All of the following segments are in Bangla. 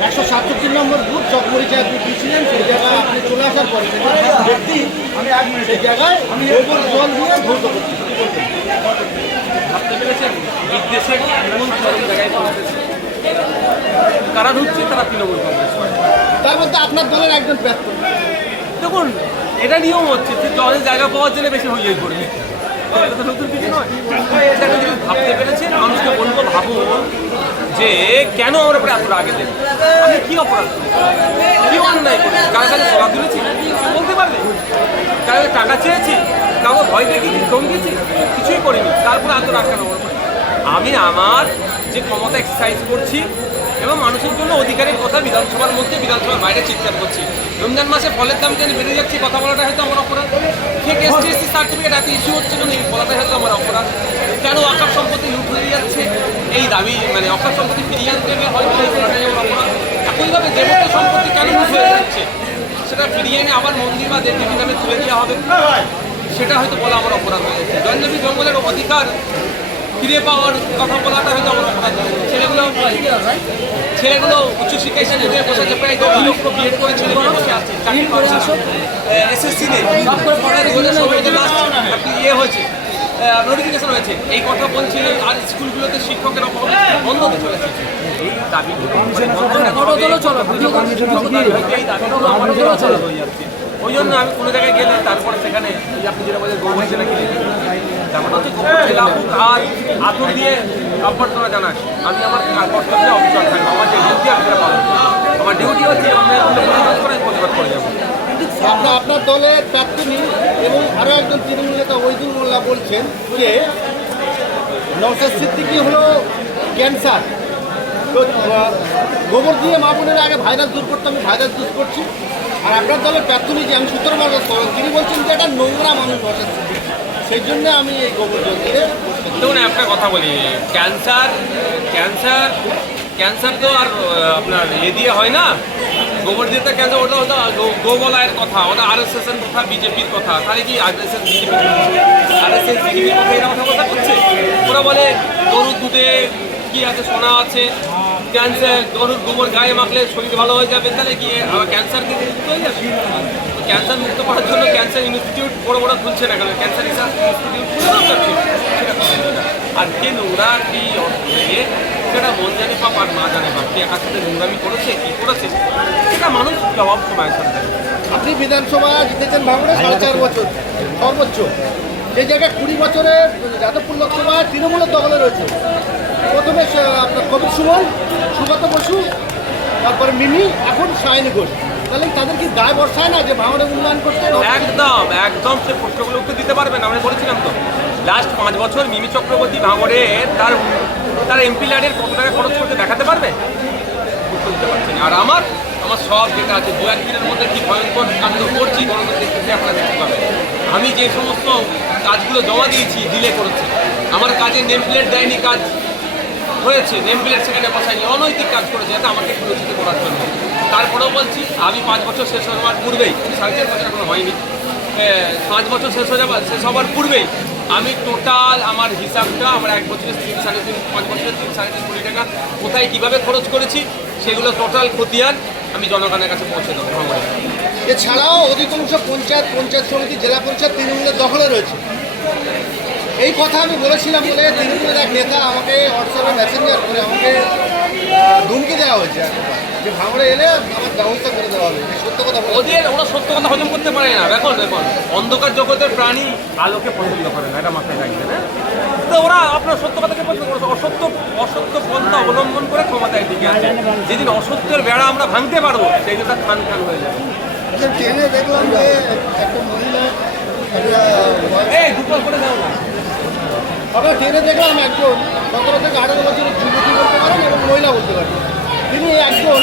167 নম্বর বুথ চকমরিচা আপনি দিয়েছিলেন, সেই জায়গায় আপনি চলে আসার পরে ব্যক্তি সেই জায়গায় গোবর জল দিয়ে ধৌত করছে। ভাবতে পেরেছেন বিদেশে এমন চরম জায়গায় পৌঁছেছে, কারা ঢুকছে তারা তৃণমূল কংগ্রেস করে। তার মধ্যে আপনার দলের একজন প্রার্থী। দেখুন এটা নিয়ম হচ্ছে যে দলের জায়গা পাওয়ার জন্য বেশি হইয়াই করবে, এটা তো নতুন কিছু নয়। এটাকে যদি ভাবতে পেরেছেন, মানুষকে বলবো ভাবুন যে কেন আমরা পরে এত আগে দেব, আমি কি অপরাধ করি, কি অন্যায় করি, কার কাছে সভা তুলেছি বলতে পারবে, কার কাছে টাকা চেয়েছি, কাউকে ভয় দেখিয়েছি, জঙ্গিয়েছি, কিছুই করিনি, তারপরে এত রাগ কেন করবো? আমি আমার যে ক্ষমতা এক্সারসাইজ করছি এবং মানুষের জন্য অধিকারের কথা বিধানসভার মধ্যে বিধানসভার বাইরে চিৎকার করছি। রমজান মাসে ফলের দাম কেন বেড়ে যাচ্ছে কথা বলাটা হয়তো আমার অপরাধ, ঠিক এসটিএসসি সার্টিফিকেট এত ইস্যু হচ্ছে কেন এই বলাটা হয়তো আমার অপরাধ, কেন অকাপ সম্পত্তি লুট হয়ে যাচ্ছে এই দাবি মানে অকাপ সম্পত্তি ফিরিয়ে আনতে হবে হয়তো এই বলাটাই আমার অপরাধ। একইভাবে দেবত্ব সম্পত্তি কেন লুট হয়ে যাচ্ছে সেটা ফিরিয়ে এনে আবার মন্দির বা দেবদেবীর নামে তুলে দেওয়া হবে, সেটা হয়তো বলা আমার অপরাধ হয়ে যাচ্ছে। জঞ্জাবি জঙ্গলের অধিকার ফিরে পাওয়ার কথা বলাটা হয়তো আমার অপরাধ হয়ে যাচ্ছে। ছেলেগুলো উচ্চশিক্ষা এসে নিজে বসেছে, প্রায় 2 লক্ষ বিএড করে ছেলেগুলো বসে আছে, চাকরি পাচ্ছে না। এসএসসিতে ইয়ে হয়েছে, নোটিফিকেশন হয়েছে, এই কথা বলছি আর স্কুলগুলোতে শিক্ষকের অভাব বন্ধ হতে চলেছে। এই দাবিগুলো হয়ে যাচ্ছে। ওই জন্য আমি কোনো জায়গায় গেলে তারপরে সেখানে আপনি যেটা বলেন গৌরব জেলা কিনে তেমন হচ্ছে আর আতর দিয়ে অভ্যর্থনা জানাস, আমি আমার কর্তব্যে অবসর থাকবো, আমার যে ডিউটি আমি সেটা পালন করবো, আমার ডিউটি হচ্ছে প্রতিবাদ করে যাবো। আপনার দলের প্রার্থী এবং আরও একজন তৃণমূল নেতা ওইদুল মোল্লা বলছেন যে নওশাদ সিদ্দিকী হলো ক্যান্সার, তো গোবর দিয়ে মা বোনেরা আগে ভাইরাস দূর করতে, আমি ভাইরাস দূর করছি। আর আপনার দলের প্রার্থী যে আমি সূত্র মার্গ তিনি বলছেন যে এটা নোংরা মানুষ নওশাদ সিদ্দিকী, সেই জন্য আমি এই গোবর জল দিয়ে। দেখুন একটা কথা বলি, ক্যান্সার তো আর আপনার দিয়ে হয় না, গোবর দিয়ে তো ক্যান্সার, ওটা গোবলায়ের কথা, ওটা RSS এর কথা, বিজেপির কথা, তাহলে কি RSS বিজেপির কথা এরা কথা করছে? ওরা বলে গরুর দুধে কি আছে, সোনা আছে, ক্যান্সার গরুর গোবর গায়ে মাখলে শরীর ভালো হয়ে যাবে, তাহলে কি ক্যান্সার কি মুক্ত হয়ে যাবে? ক্যান্সার মুক্ত করার জন্য ক্যান্সার ইনস্টিটিউট বড় বড় খুলছে না কেন, ক্যান্সার রিসার্চ ইনস্টিটিউট আর কে নোংরা কি অর্থে সেটা মন জানে বাপ আর মা জানে বাপ, কে একার সাথে নোংরামি করেছে কি করেছে সেটা মানুষ জবাব সময়ের সাথে দেবে। আপনি বিধানসভা জিতেছেন ভাঙড়ে 4.5 বছর সর্বোচ্চ, যে জায়গায় 20 বছরে যাদবপুর লোকসভায় তৃণমূলের দখলে রয়েছে। প্রথমে আপনার কবির সুমন, সুগত বসু, তারপরে মিমি, এখন সায়নী ঘোষ, তাহলে তাদের কি দায় বর্ষায় না যে ভাঙড়ে উন্নয়ন করতে? একদম সে প্রশ্নগুলো উত্তর দিতে পারবেন। আমরা বলেছিলাম তো লাস্ট 5 বছর মিমি চক্রবর্তী ভাঙড়ে তার এমপি ল্যাডের কত টাকা খরচ করতে দেখাতে পারবে? উত্তর দিতে পারছেন। আর আমার সব যেটা আছে 2-1 দিনের মধ্যে কি ভয়ঙ্কর কাণ্ড করছি গণতন্ত্র দেখতে আপনারা দেখতে পাবেন। আমি যে সমস্ত কাজগুলো জমা দিয়েছি ডিলে করেছি, আমার কাজে নেম প্লেট দেয়নি, কাজ হয়েছে নেম প্লেট সেখানে বসায়নি, অনৈতিক কাজ করেছে যাতে আমাকে সুরক্ষিত করার জন্য। তারপরেও বলছি আমি 5 বছর শেষ হওয়ার পূর্বেই, 4.5 বছর এখনো হয়নি, 5 বছর শেষ হওয়ার পূর্বেই আমি টোটাল আমার হিসাবটা আমার 1 বছরের 5 বছরের 3-3.5 কোটি টাকা কোথায় কীভাবে খরচ করেছি সেগুলো টোটাল খতিয়ান আমি জনগণের কাছে পৌঁছে দেবো। এছাড়াও অধিকাংশ পঞ্চায়েত সমিতি, জেলা পঞ্চায়েত তৃণমূলের দখলে রয়েছে। এই কথা আমি বলেছিলাম বলে তৃণমূলের এক নেতা আমাকে হোয়াটসঅ্যাপে মেসেঞ্জার করে আমাকে ধমকি দেওয়া হয়েছে যে ভাঙড়ে এলে আমার ব্যবস্থা করে দেওয়া হবে। সত্য কথা ওরা সত্য কথা হজম করতে পারে না। দেখুন অন্ধকার জগতের প্রাণী আলোকে পছন্দ করে না, এটা মাথায় রাখবে না। তো ওরা আপনার সত্য কথাকে পছন্দ করেছে, অসত্য পন্থা অবলম্বন করে ক্ষমতায় টিকে আছে। যেদিন অসত্যের বেড়া আমরা ভাঙতে পারবো সেই দিন তার খান হয়ে যাবে। ট্রেনে দেখলাম যে একটা মহিলা, দুপুর করে দাও না, আমরা ট্রেনে দেখলাম একজন 17 থেকে 18 বছরের যুবতী বলতে পারেন এবং মহিলা বলতে পারেন, তিনি একজন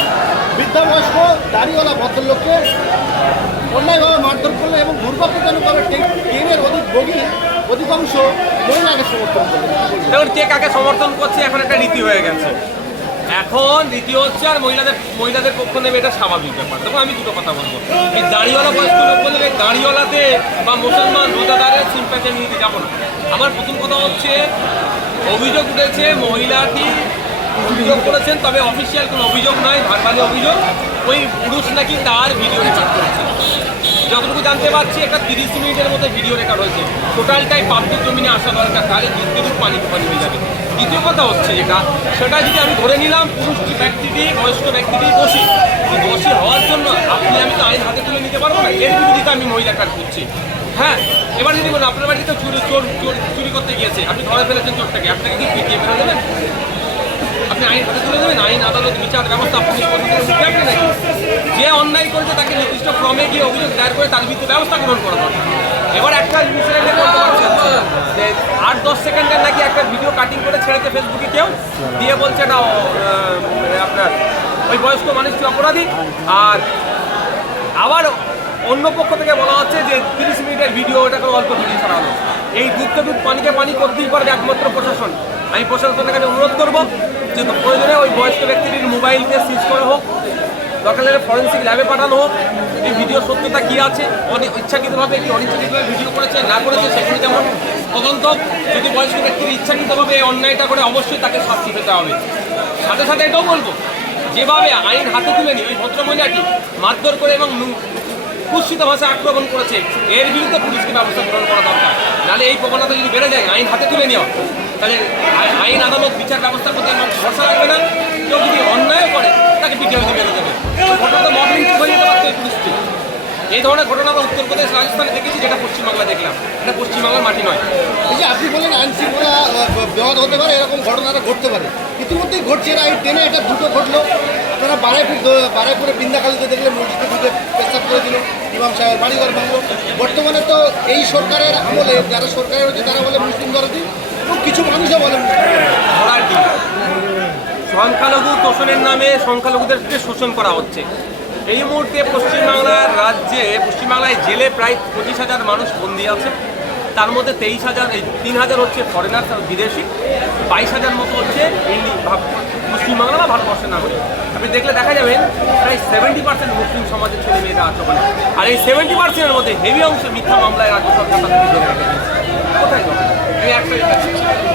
বৃদ্ধাবয়স্ক দাড়িওয়ালা ভদ্রলোককে অন্যায়ভাবে মারধর করলেন এবং দুর্ভাগ্যজনকভাবে ট্রেনের অধিকাংশ মহিলাকে সমর্থন করলেন। দেখুন কে কাকে সমর্থন করছে এখন একটা রীতি হয়ে গেছে, এখন রীতি হচ্ছে আর মহিলাদের পক্ষ নেবে, এটা স্বাভাবিক ব্যাপার। তখন আমি দুটো কথা বলবো, এই দাড়িওয়ালা বয়স্ক লোক বললে দাড়িওয়ালাতে বা মুসলমান রোজাদারের সিম্প্যাথি নিতে যাবো না। আমার প্রথম কথা হচ্ছে অভিযোগ উঠেছে মহিলাটি অভিযোগ করেছেন, তবে অফিসিয়াল কোনো অভিযোগ নয়, ভারবালি অভিযোগ। ওই পুরুষ নাকি তার ভিডিও রেকর্ড করেছে। যতটুকু জানতে পারছি একটা 30 মিনিটের মতো ভিডিও রেকর্ড হয়েছে। টোটালটাই পাবলিক জমিনে আসা দরকার, তাহলে দ্বিতীয় পানি হয়ে যাবে। দ্বিতীয় কথা হচ্ছে সেটা যদি আমি ধরে নিলাম পুরুষটি ব্যক্তিটি বয়স্ক ব্যক্তিটি দোষী, দোষী হওয়ার জন্য আমি তো আইন হাতে তুলে নিতে পারবো না, এর বিরোধিতা আমি মহিলাকার করছি। হ্যাঁ, এবার যদি বলুন আপনার বাড়িতে চুরি করতে গিয়েছে, আপনি ধরে ফেলেছেন চোরটাকে, আপনাকে কি পিটিয়ে ফেলে দেবেন? আপনি আইন হাতে তুলে দেবেন? আইন আদালত বিচার ব্যবস্থা পুলিশ প্রশাসনের নাকি? যে অন্যায় করেছে তাকে নির্দিষ্ট ক্রমে গিয়ে অভিযোগ দায়ের করে তার বিরুদ্ধে ব্যবস্থা গ্রহণ করা দরকার। এবার একটা বিষয় বলতে পারছেন যে 8-10 সেকেন্ডের নাকি একটা ভিডিও কাটিং করে ছেড়েছে ফেসবুকে কেউ, দিয়ে বলছে এটা আপনার ওই বয়স্ক মানুষটি অপরাধী। আর আবার অন্য পক্ষ থেকে বলা হচ্ছে যে 30 মিনিটের ভিডিও, ওটা কোনো অল্প ভিডিও ছাড়া হলো। এই দুধ পানিকে পানি করতেই পারবে একমাত্র প্রশাসন। আমি প্রশাসনের কাছে অনুরোধ করবো যে প্রয়োজনে ওই বয়স্ক ব্যক্তিটির মোবাইলকে সিজ করা হোক, দরকার হলে ফরেন্সিক ল্যাবে পাঠানো হোক। এই ভিডিও সত্যতা কী আছে, ইচ্ছাকৃতভাবে কি অনিচ্ছাকৃতভাবে ভিডিও করেছে না করেছে সেগুলো যেমন তদন্ত। যদি বয়স্ক ব্যক্তির ইচ্ছাকৃতভাবে এই অন্যায়টা করে অবশ্যই তাকে শাস্তি পেতে হবে। সাথে সাথে এটাও বলবো, যেভাবে আইন হাতে তুলে নিয়ে ওই ভদ্রমহিলাটি মারধর করে এবং কুৎসিত ভাষায় আক্রমণ করেছে, এর বিরুদ্ধে পুলিশকে ব্যবস্থা গ্রহণ করা দরকার। নাহলে এই প্রবণতা যদি বেড়ে যায় আইন হাতে তুলে নেওয়া, তাহলে আইন আদালত বিচার ব্যবস্থার প্রতি আমার ভরসা রাখবে না। কেউ যদি অন্যায় করে তাকে পিটিয়ে বেড়ে যাবে। ঘটনাটা মডেলিং হয়ে যেতে পারতো এই পুলিশটি। এই ধরনের ঘটনা আমরা উত্তরপ্রদেশ রাজস্থানে দেখেছি, যেটা পশ্চিমবাংলায় দেখলাম। এটা পশ্চিমবাংলার মাটি নয়। এই যে আপনি বলেন আইন শৃঙ্খলা বিবাদ হতে পারে, এরকম ঘটনাটা ঘটতে পারে, ইতিমধ্যেই ঘটছে। এর আইন টেনে এটা দুটো ঘটলো। আপনারা বারাইপুরে বৃন্দাকালীতে দেখলে মসজিদে ঢুকে পেশাব করে দিল, ইমাম সাহেবের বাড়িঘর ভাঙলো। বর্তমানে তো এই সরকারের আমলে যারা সরকারের হচ্ছে তারা বলে মুসলিম দরদি, এবং কিছু মানুষও বলে ঘোড়ার ডিম। সংখ্যালঘু তোষণের নামে সংখ্যালঘুদেরকে শোষণ করা হচ্ছে। এই মুহূর্তে পশ্চিমবাংলায় জেলে প্রায় 25,000 মানুষ বন্দী আছে। তার মধ্যে 3,000 হচ্ছে ফরেনার বিদেশি, 22,000 মতো হচ্ছে পশ্চিমবাংলা বা ভারতবর্ষের নাগরিক। আপনি দেখলে দেখা যাবেন প্রায় 70% মুসলিম সমাজের ছেলে মেয়েরা আছে ওখানে। আর এই 70%-এর মধ্যে হেভি অংশ মিথ্যা মামলায় রাজ্য সরকার তাদের জেলে রেখেছে। কোথায় যাবে? আমি একটাই দেখাচ্ছি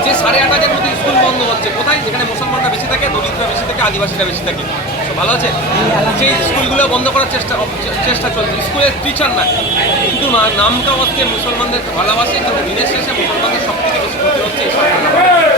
যে 8,500-এর মধ্যে স্কুল বন্ধ হচ্ছে কোথায়? যেখানে মুসলমানরা বেশি থাকে, দলিতরা বেশি থাকে, আদিবাসীরা বেশি থাকে। ভালো আছে, সেই স্কুলগুলো বন্ধ করার চেষ্টা চলছে। স্কুলের টিচার না, কিন্তু নামকা অস্তে মুসলমানদের ভালোবাসে, কিন্তু দিনের শেষে মুসলমানদের সব থেকে বেশি ক্ষতি হচ্ছে এই সরকার।